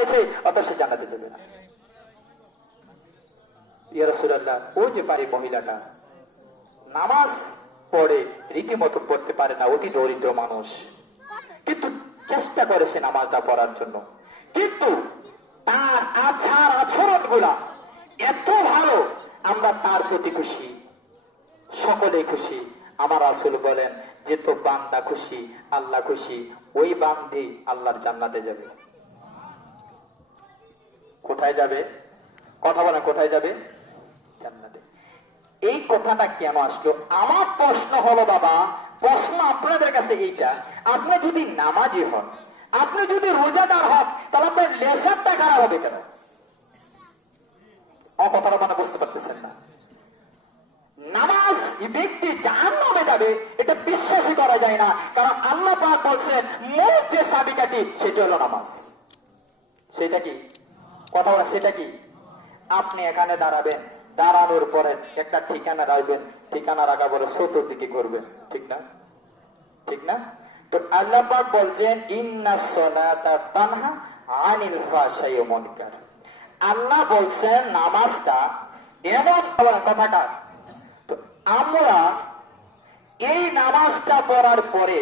করেছে অত সে জানাতে যাবে না। ইয়া রাসূলুল্লাহ ওই যে পারে মহিলাটা, নামাজ পড়ে রীতিমতো পড়তে পারে না, অতি দরিদ্র মানুষ। কিন্তু চেষ্টা করে সে নামাজটা পড়ার জন্য। কিন্তু তার আচার আচরণগুলা এত ভালো, আমরা তার প্রতি খুশি। সকলে খুশি। আমার আসল বলেন, যে তো বান্দা খুশি, আল্লাহ খুশি, ওই বান্দি আল্লাহর জান্নাতে যাবে। কোথায় যাবে? কথা বলেন, কোথায় যাবে? জান্নাতে। এই কথাটা কেন আসলো? আমার প্রশ্ন হলো, বাবা, প্রশ্ন আপনাদের কাছে এইটা। আপনি যদি নামাজি হন, আপনি যদি রোজাদার হন, তাহলে আপনার লেসারটা খারাপ হবে কেন? কথাটা মানে বুঝতে পারতেছেন না। নামাজ ব্যক্তি জাহান নামে যাবে, এটা বিশ্বাসই করা যায় না। কারণ আল্লাহ পাক বলছেন, মূল যে চাবিকাঠি, সেটা হলো নামাজ। সেটা কি? কথা বলা সেটা কি? আপনি এখানে দাঁড়াবেন, দাঁড়ানোর পরে একটা ঠিকানা রাখবেন, ঠিকানা রাখা পরে চতুর্দিকে করবেন ঠিক না? ঠিক না? তো আল্লাহ বলছেন, ইন্না তানহা আনিল ফাহশাই ওয়া মুনকার। আল্লাহ বলছেন, নামাজটা এমন কথাটা তো আমরা এই নামাজটা পড়ার পরে